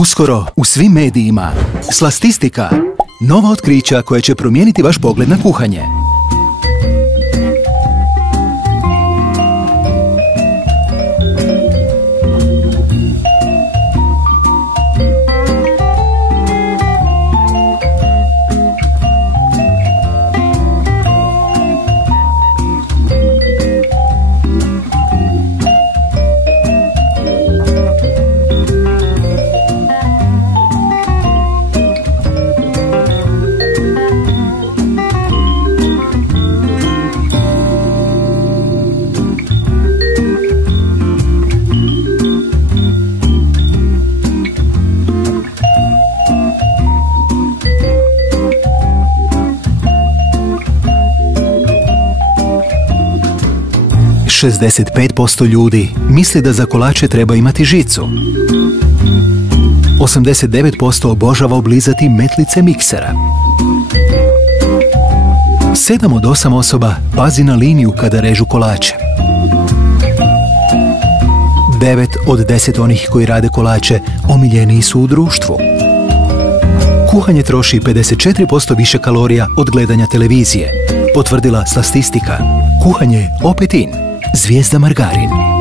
Uskoro u svim medijima Slastistika, nova otkrića koja će promijeniti vaš pogled na kuhanje. – 65% ljudi misli da za kolače treba imati žicu. 89% obožava oblizati metlice miksera. 7 od 8 osoba pazi na liniju kada režu kolače. 9 od 10 onih koji rade kolače omiljeniji su u društvu. Kuhanje troši 54% više kalorija od gledanja televizije, potvrdila Slastistika. Kuhanje opet in. Zvijezda margarin.